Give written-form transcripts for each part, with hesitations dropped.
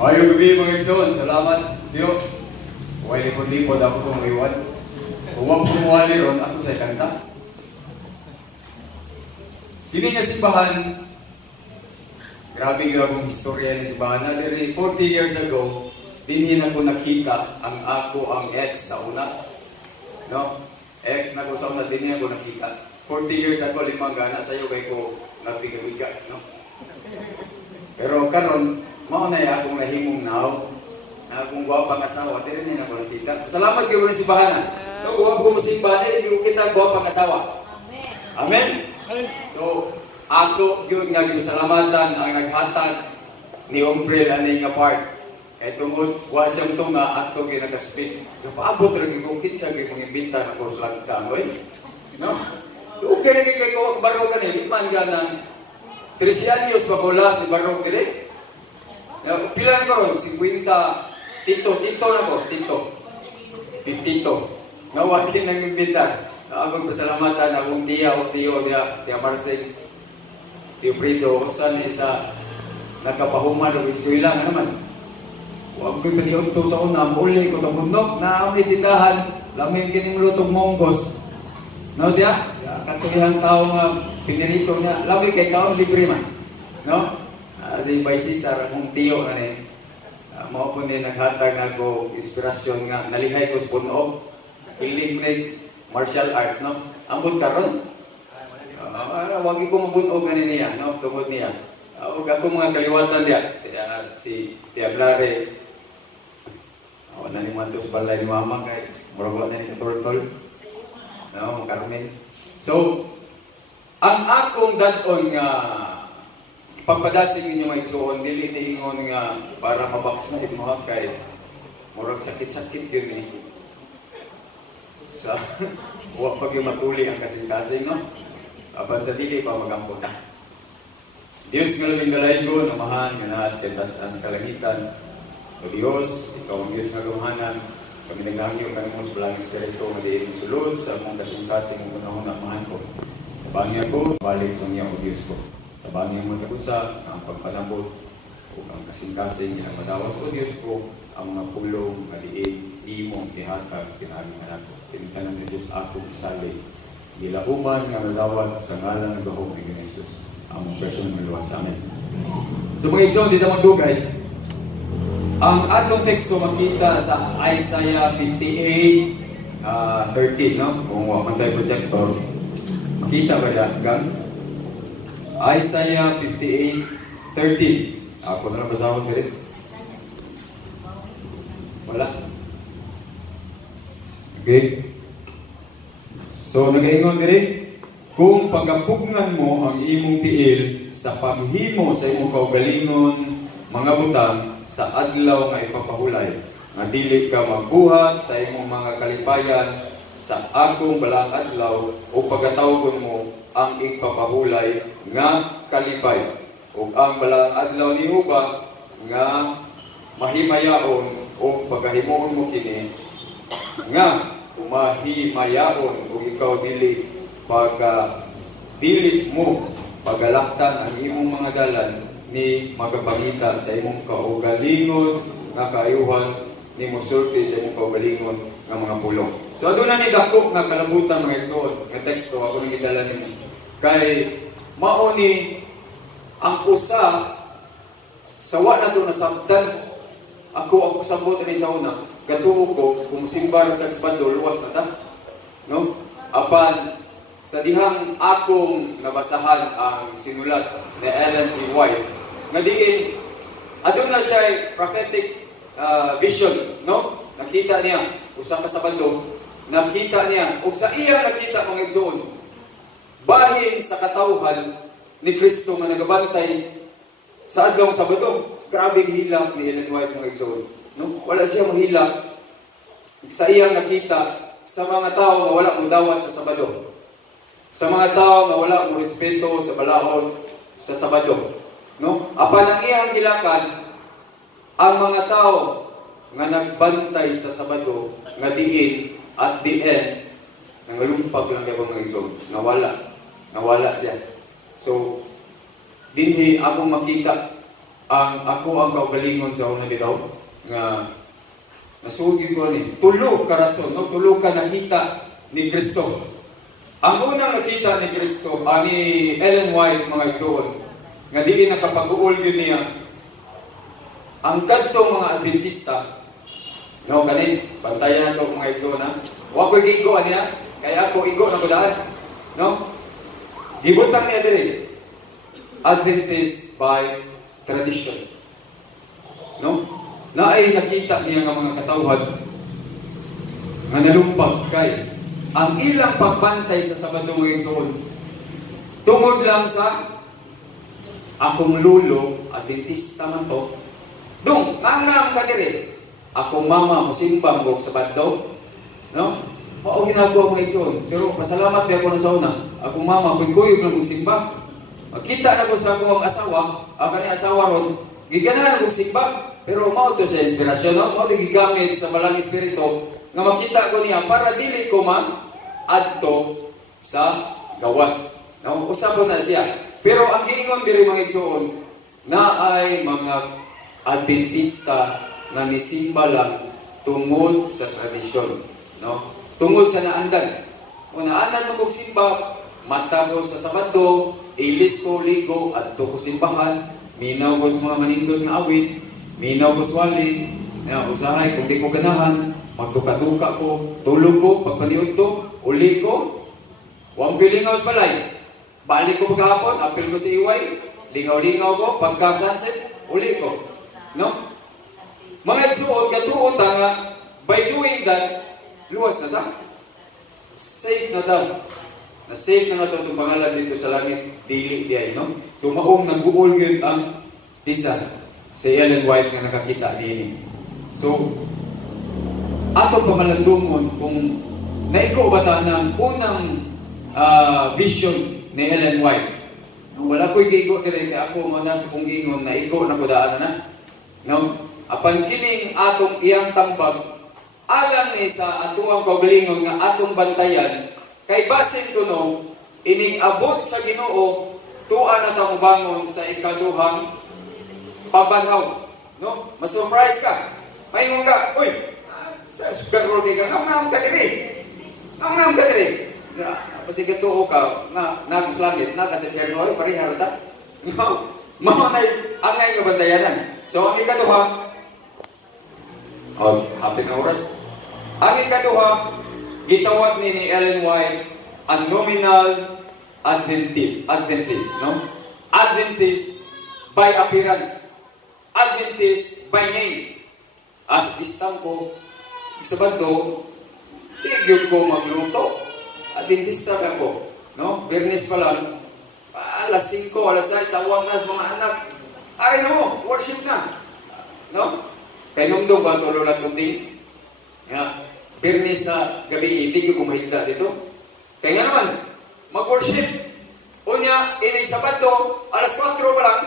Mayong gabi mga igsoon, salamat Diyo. Huwag lipod-lipod ako kung iwan. Huwag pumuwali ron ako sa kanta. Hindi nga simbahan, grabe akong historia ng simbahan. Na 40 years ago, dinhin ako nakita ang ex sa una. No? Ex na ko sa una, dinhin ako nakita. 40 years ako, 5 gana sa'yo kay ko nagbiga-biga. No? Pero karon, maunay akong nahimong now, na akong guwapang asawa, din ako nakita. Salamat kayo rin simbahan. No, guwap ko mo simbahan, hindi ko kita guwapang asawa. Amen? So, ako, yung nga salamatan ang naghatag ni Umbrel ani nga part. Kaya tungod, wa siyang tunga, ako ginag-speak. Napaabot rin yung kitsa, yung imbita na ko sa lagtang. No? Okay na kay ko, baro ka ni, liman ka ng 13 anyos ba ko last ni baro ka rin? Pila na ko ron? 50, tito na ko, tito. 52. Nawagin ng imbita. Akong pasalamatan, akong tiya, tiya Marcel, tiyo Prito, saan sa nagkapahuman o eskwela nga naman. Huwag ko'y paliyon to sa una, uli ko itong bundok, na may tindahan, lamang kining lutong monggos. No, tiya? Katulihang tao nga, pinirito niya, lamang kay kaon libre man. No? Si Bay Cesar, akong tiyo na ni, mao po niya naghatag na ko inspirasyon nga, nalihay ko sa punog, iling martial arts, no? Ambot karon. Wag ko mabunog ganin niya, no? Tungod niya. Ug ako mga kaliwatan diya, si Tia Blare. Na ni mantos balay ni mama kay murag na ni turtle. No, Carmen. So, ang akong dadon nga pagpadasig ninyo mga igsoon, dili ingon nga para mabaksinate mo kay murag sakit-sakit yun sa huwag pag yung matuli ang kasing-kasing, no? Apan sa dili pa magampo na. Diyos nga labing galaygo, namahan, nga naas kay tasan sa kalangitan. O Diyos, ikaw ang Diyos nga gamahanan, kami naghangyo kami mo sa balang espiritu, maliin mo sulod sa akong kasing-kasing ang unahon at mahan ko. Tabangin ako, balik ko niya o Diyos ko. Tabangin mo tagusa, ang pagpanabot, o ang kasing-kasing, ginagmadawat o Diyos ko, ang mga pulong, maliin, imong, ihatag, pinagin ko. Pinitanan ni Diyos akong isali. Gilauman nga malawat sa ngalan ng gahong ni Jesus. Ang person ng luwas sa amin. So mga igsoon, dito magdugay. Ang atong teksto makita sa Isaiah 58:13, no? Kung waman tayo projector, makita ba yan? Isaiah 58:13. Ako na lang basahon ka rin. Wala. Okay? So, nag-ingon diri, kung pagapugngan mo ang imong tiil sa paghimo sa imong kaugalingon, mga butang, sa adlaw nga ipapahulay, nga dili ka magbuhat sa imong mga kalipayan sa akong balang adlaw o pagatawgon mo ang ipapahulay nga kalipay o ang balang adlaw ni Uba nga mahimayaon o pagahimuon mo kini nga mahimayaon o ikaw dili dili mo pagalaktan ang imong mga dalan ni magapangita sa imong kaugalingon nga kaayuhan ni mosulti sa imong kaugalingon nga mga pulong. So aduna ni dako nga kalabutan mga igsoon nga teksto ako nang gidala nimo kay mao ni ang usa sa wa nato nasabtan. Ako sabot ni sa una gatuo ko kung simbar tag bando luwas na ta, no? Apan sa dihang akong nabasahan ang sinulat ni Ellen G. White nga diin aduna siya prophetic vision, no? Nakita niya usa ka sa bando, nakita niya ug sa iyang nakita mga igsoon bahin sa katawhan ni Kristo nga nagabantay sa adlaw sa Sabado. Grabe hilak ni Ellen White mga igsoon, no? Wala siya mahilak sa iyang nakita sa mga tao nga wala mo dawat sa Sabado, sa mga tao nga wala mo respeto sa balaod sa Sabado, no? Apan ang iyang gilakan ang mga tao nga nagbantay sa Sabado nga diin at the end nangalumpag lang kay mga igsoon, nawala siya. So, dinhi akong makita ako ang kaugalingon sa una bitaw nga nasugi ko ni tulo ka rason, no? Tulo ka nakita ni Kristo. Ang unang nakita ni Kristo ni Ellen White, mga igsoon, nga di nakapag-uol yun niya ang kadtong mga Adventista, no, kanin bantayan nato mga igsoon, ha? Wa ko gigo niya kaya ako igo na kudaan, no? Gibutang niya diri Adventist by tradition, no? Na ay nakita niya nga mga katawhan nga nalumpag kay ang ilang pagbantay sa Sabado ng Igsoon tungod lang sa akong lulo Adventista man to, dong nangam ka diri akong mama musimba mo sa Sabado, no? Mao ginagawa mga Igsoon, pero pasalamat ba ako na sa una akong mama kuyog na musimba. Makita na ko sa akong asawa, ang kanyang asawa ron, giganahan akong simba, pero mao to sa inspirasyon, no? Mao to gigamit sa malang espiritu, nga makita ko niya para dili ko adto sa gawas. No? Usapon na siya. Pero ang giingon diri mga igsoon, na ay mga Adventista nga nisimba lang tungod sa tradisyon, no? Tungod sa naandan. Kung naandan mo simba, matapos sa Sabado, ilis ko, ligo, at ko simbahan, minaw ko sa mga manindot nga awit, minaw ko sa wali, usahay, kung di ko ganahan, magduka-duka ko, tulog ko, pagpaniod to, uli ko, huwag pilingaw sa balay, balik ko pagkahapon, apil ko sa iway, lingaw-lingaw ko, pagka-sunset, uli ko. No? Mga igsuot, katuot nga, by doing that, luwas na ta. Safe na ta. Na-safe na nato itong pangalan dito sa langit, dili diay, no? So, maong nag-uol yun ang isa sa Ellen White nga nakakita din. So, atong pamalandungon kung naiko ba ta ng unang vision ni Ellen White. Wala ko'y gigo dire kay ako mo na sa kong gingon na iko na kudaan na. No? Apan kining atong iyang tambag alang ni sa atuang kaugalingon nga atong bantayan kay basin kuno ining abot sa Ginoo tuwa na ta bangon sa ikaduhang pagbanhaw, no? Ma-surprise ka. Mayon ka, uy, sa sugarol kay ka, ngam ka diri. Ngam ka diri. Kasi gatuo ka nga nagis langit, nagasa perno ay parihar ta. No? Mao nay angay nga bantayanan. So ang ikaduha hapit na oras. Ang ikaduha, gitawag ni Ellen White ang nominal Adventist, no? Adventist by appearance, Adventist by name. As istam ko, sa Sabado, tigil ko magluto. Adventista ako, no? Bernes pa lang, alas 5, alas 6, awang na sa mga anak. Ari na mo, worship na, no? Kaya nung ba tulo na tundi? Nga, Bernes sa gabi, hindi ko mahigda dito. Kaya nga naman, mag-worship. Unya, inig Sabado, alas 4 pa lang,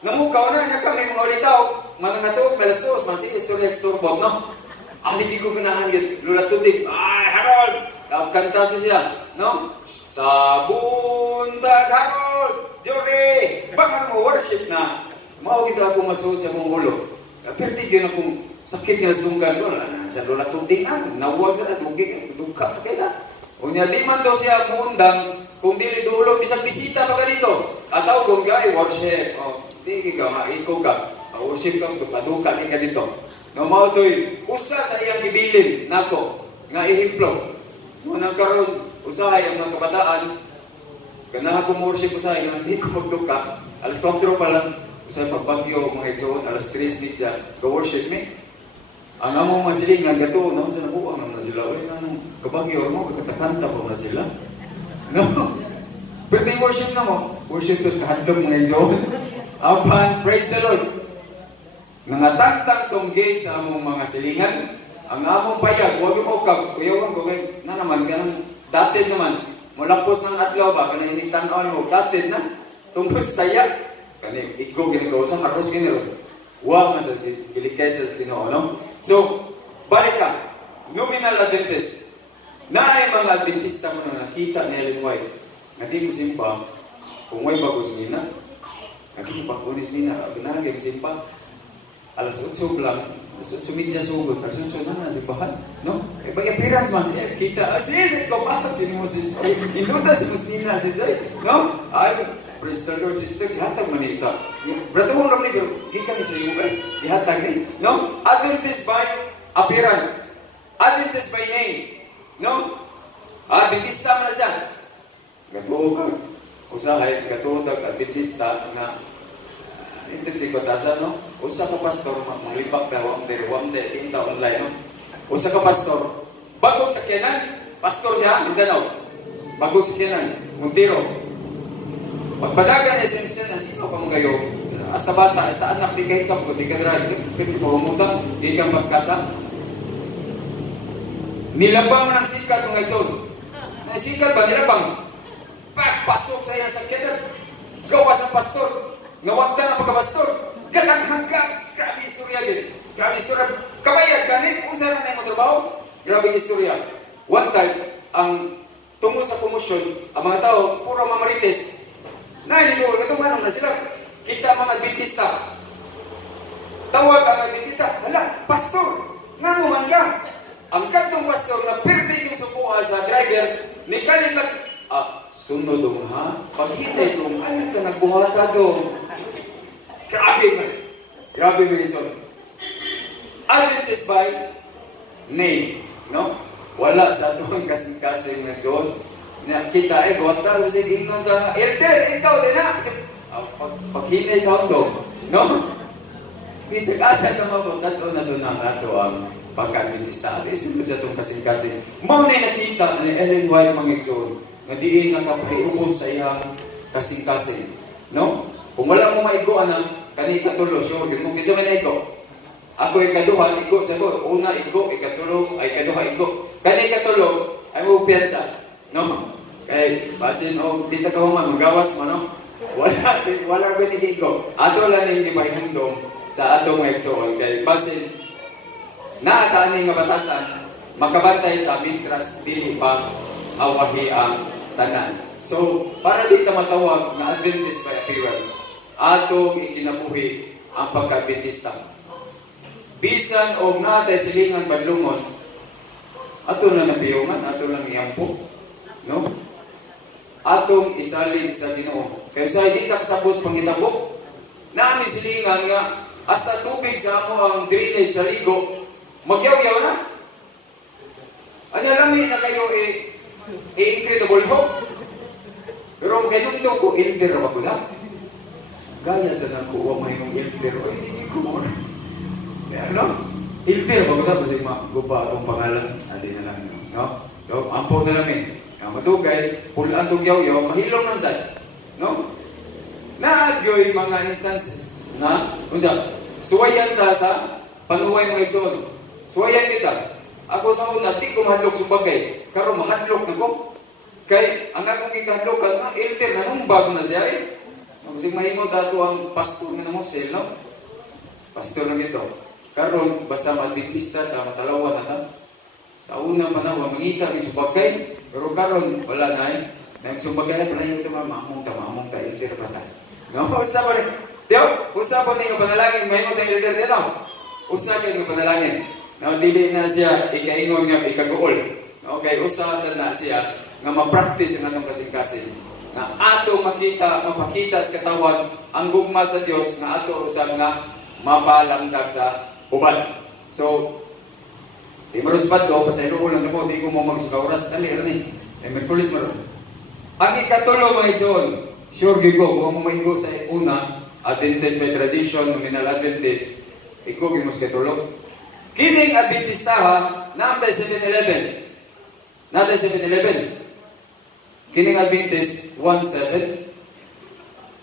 namukaw na niya kami mga ulitaw, mga natawag, alas 2, masing istorya ekstorbog, no? Hindi ko ganahan yun, lula tundi. Ay, Harold! Kanta to siya, no? Sa buntag, Harold! Jory! Bangan mo, worship na. Mao kita akong masuot sa mong ulo. Pero di yun akong sakit nga sa lunggan ko. Sa lula tundingan, nawag sa natugig, duka pa kaya. Unya, di man daw siya muundang, kung dili duulong, bisang bisita pa ka dito. Ataw kung gay, worship. Di ka, ikaw ka. Worship ka, duka ka dito. No, mao to'y, usa sa iyang ibilin, nako, nga ihimplo. Nang karon usahay ang mga kabataan, ganahan ko worship usahay, nga hindi ko magduka. Alas 4 pa lang, usahay pagbagyo, mga igsoon, alas 3 siya, go-worship me. Ang among mga silingan, gato, naman sa nabuang naman na sila. Uy, anong kabagyo mo, kakatakanta pa na sila. No? Pero may worship na mo. Worship to sa kahadlong mga igsoon. Apan, praise the Lord. Nangatantang tong gate sa among mga silingan, ang among payag, huwag yung ukab, kuyawan ko kay, na naman, kanang dated naman, mulapos ng adlaw ba, kanang hinigtanaw mo, dated na, tungkos taya, kanang ikaw ginagawa sa haros ginero, huwag na sa gilikay sa Ginoo, no? So, balik ka, nominal Adventist, na ay mga Adventista mo na nakita ni Ellen White, na di mo simpa, Kung may bagos nina, naging pagkunis nina, ginagay simpa. Alas 8 lang, alas 8 media sugod, alas 8 na simbahan, no? Eh, by appearance man, kita, sis, ikaw pa, kini mo sis, induta si Musnina, sis, no? Ay, praise the Lord, sister, ihatag man isa. Brato mo naman pero gikan ni sa US, ihatag ni, no? Adventist by appearance, Adventist by name, no? Adventista man na siya. Gatuo ka, usahay, gatuo tag Adventista na hindi ko tasa, no? Usa ka pastor, maglipak na, wamde, tinta online, no? Usa ka pastor, bagong sakyanan, pastor siya, Mindanao. Bagong sakyanan, Montero. Pagpadagan na isang sino pa mga gayo, hasta bata, hasta anak, di kahit ka, di ka drive, di ka mamuta, di ka maskasa. Nilabang ng sikat mga itsyon. Na sikat ba, nilabang? Pasok sa iyang sakyanan, gawa sa pastor. Nawag ka na pagkapastor, galaghang ka, grabe istorya yun. Grabe istorya, kabayad ka rin, kung saan na mo trabaho, grabe istorya. One time, ang tungkol sa promotion, ang mga tao, puro mamarites. Nandito, manong na sila, kita mga Adventista. Tawag ang Adventista, hala, pastor, nga naman ka. Ang kantong pastor na perfect yung sukuha sa driver, ni kalit lang, sunod dong ha, paghintay dong, ayaw ka nagbuhata dong. Grabe man. Grabe man ison. Adventist by name. No? Wala sa itong kasing-kasing na John. Kita gawata, kasi gingon ka, elder, ikaw din na. Paghinay ka doon. No? Bisag asa na mabot, nato na ato ang pagka-Adventista. Isunod sa itong kasing-kasing. Mao na nakita ni Ellen White mga John, na diin nakapahiubos sa iyang kasing-kasing. No? Kung wala mo maigo, kani ikatulo, sure, mo kinsa man igo. Ako ikaduha, igo sa ko. Una igo, ikatulo, ay ikaduha igo. Kani ikatulo, ay mo piyansa. No? Kay basin o dito ka man magawas mo, no? Wala ko ni igo. Ato lang ning gipahimdom sa ato mga igsoon. Kay basin naatani nga batasan, makabantay ta mitras dili pa awahi ang tanan. So, para di ta matawag na Adventist by appearance, atong ikinabuhi ang pagka-Adventista. Bisan o natay silingan badlungon, ato lang napiyungan, ato lang iyampo, no? Atong isalig sa Ginoo. Kaya sa hindi kaksabos pangitabo, naami silingan nga, hasta tubig sa amo ang drainage sa ligo, magyaw-yaw na. Ano lami na kayo incredible hope. Pero ganun daw ko, elder na magula. Gaya sa nakuha may ng elder. O hindi ko mo. Ano? Elder magula. Kasi maguba akong pangalan. Adi na lang. No? So, ampo na namin. Matugay, pulaan itong yaw-yaw, mahilong ng saan. No? Naagyoy mga instances na, unsa, suwayan ta sa panuway mga igsoon. Suwayan kita. Ako sa una, di ko mahadlok sa bagay. Karon mahadlok na ko. Kay, ang akong ikahadlok nga, elder na nung bago na siya eh. Kasi mahimo dato ang pastor nga namo sel, no? Pastor na ito. Karon basta mag-Adventista ta, matalawan na ta. Sa unang panahon, mangita may subagay. Pero karon wala na eh. Nagsubagay, palayo ito mamamong ta, elder ba ta? No? Usa pa rin. Diyo, usa pa rin yung panalangin, mahimo ta elder dito. Usa pa yung panalangin. No, dili na siya ikaingon nga ikaguol. Okay, usa sa na siya nga ma-practice ang atong kasing-kasing. Na ato mapakita sa katawan ang gugma sa Dios nga ato usab nga mapalamdag sa uban. So, di maruspat ko, pasayro ko lang ako, di ko mo magsukauras. Dali, rin eh. May pulis mo rin. Ang ikatulo, mga John, sure, gigo, kung mo maigo sa una, Adventist by tradition, nominal Adventist, ikaw gimus katulog. Kining Adventista ha, naamtay 7-Eleven. Natay 7-Eleven. Kining Adventist 1-7.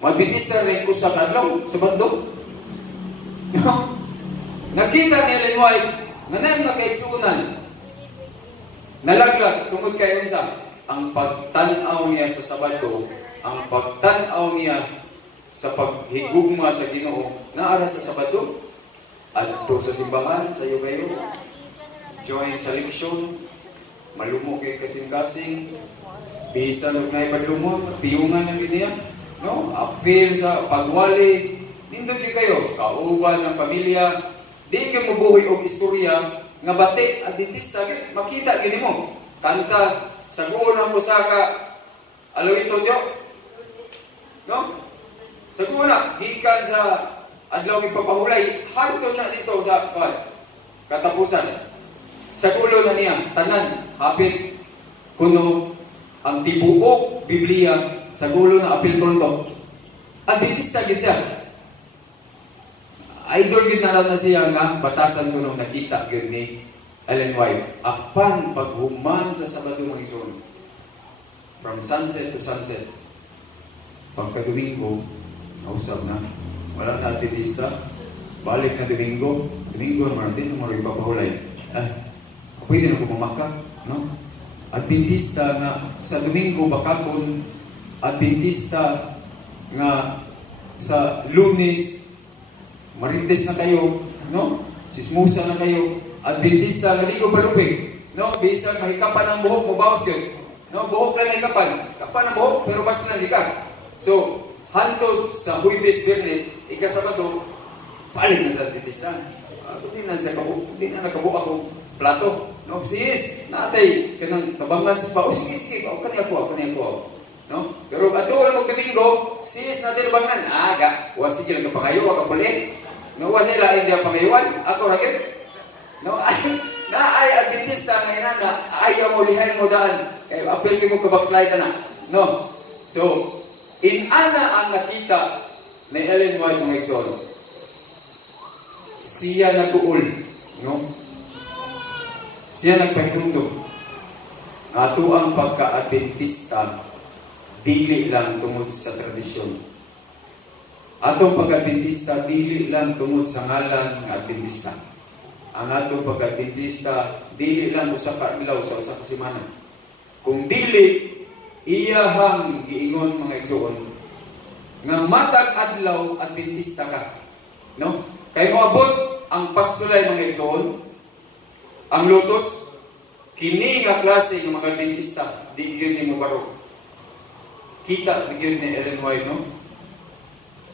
Adventista rin ko sa kadlaw, sa bando. No? Nakita ni Ellen White, nanay makaigsunan. Nalaglag, tungod kayo sa ang pagtanaw niya sa Sabado, ang pagtanaw niya sa paghigugma sa Ginoo, naara sa Sabado, adto sa simbahan, sayo kayo, join sa leksyon, malumok kayo kasing-kasing, bisan huwag na ipadlumot, piyungan ng iniya, no? Apil sa pagwali, nindot kayo, kauban ng pamilya, di kayo mabuhay og istorya, nga bati, adventista, makita gini mo. Kanta, saguon ang musaka, alawito Diyo, no? Saguon na, hikan sa adlaw ipapahulay, hantod na dito sa katapusan. Sagulo na niya, tanan, hapit, kuno, ang tibuok Biblia, sagulo na apil tulto. Adventista gid siya. Idol gid na siya nga batasan ko nung nakita gid ni Ellen White. Apan paghuman sa Sabado mga igsoon, from sunset to sunset, pagka-Domingo, nausap na. Wala na Adventista. Balik na Domingo. Domingo naman din, naman ipapahulay. Pwede na ko mamakak, no? Adventista nga sa Domingo bakakon, Adventista nga sa Lunes Marites na kayo, no? Sismusa na kayo. Adventista nga di ko palupig, no? Bisan mahikapan ang buhok mo, bawas yun. No? Buhok lang mahikapan. Kapan ang buhok, pero basta lang hikap. So, hantod sa Huwebes, Biyernes, Sabado, palit na sa Adventista. Hindi na sa kabu, hindi na nakabuo ako plato. No? Siyes, natay, kanang tabangan sa spa. Sige, kani ako. No? Pero ato wala mag-Domingo, siyes natin tabangan. Wasi lang kapangayo, waka puli. No, wasi lain dia pangayuan, ako ragit. No, na ay Adventista ngayon na ayaw mo lihay mo daan. Kaya apel mo ka backslide na. No. So, ana ang nakita ni Ellen White mga igsoon. Siya nagkuul, no? Siya nagpahitungtong. Ato ang pagka-Adventista dili lang tungod sa tradisyon. Atong pag-Adventista dili lang tungod sa ngalan ng Adventista. Ang atong pag-Adventista dili lang usa ka adlaw sa usa ka semana. Kung dili iyahang giingon mga igsoon nga matag adlaw Adventista ka, no? Kay moabot ang pagsulay mga igsoon, ang lutos kini nga klase ng mga Adventista di gyud ni mo baro. Kita gyud ni Ellen White, no?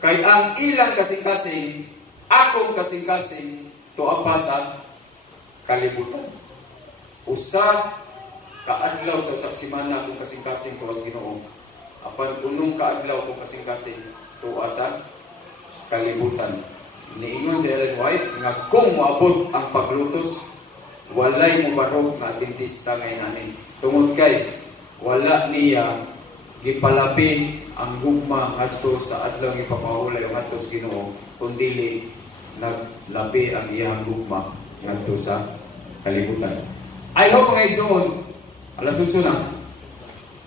Kay ang ilang kasing-kasing, akong kasing-kasing, tuapa sa kalibutan. Usa kaadlaw sa usak simana akong kasing-kasing tuwas Ginoo. Apan unong kaadlaw akong kasing-kasing tuwa sa kalibutan. Niingon si Ellen White nga kung moabot ang paglutos, walay mo barog na Adventista ngayon namin. Tungod kay wala niya gipalabi ang gugma ngadto sa adlaw nga ipapahulay ngadto sa Ginoo, kundili naglabi ang iyang gugma ngadto sa kalibutan. I hope mga igsoon, alas 8 na,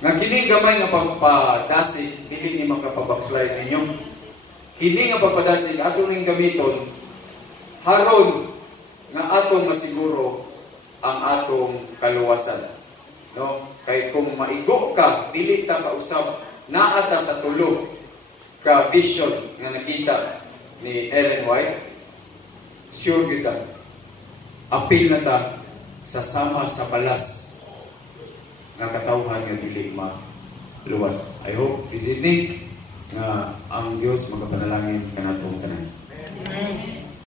nga kini gamay nga pagpadasig dili ni makapabackslide ninyo. Kini nga pagpadasig ato ning gamiton haron nga atong masiguro ang atong kaluwasan. No? Kay kung maigo ka, dili ta kausap naata sa tulo ka vision nga nakita ni Ellen White, sure kita apil na ta sa sama sa balas nga katawhan nga dili maluwas. I hope this evening nga ang Dios magapanalangin kanatong tanan. Amen.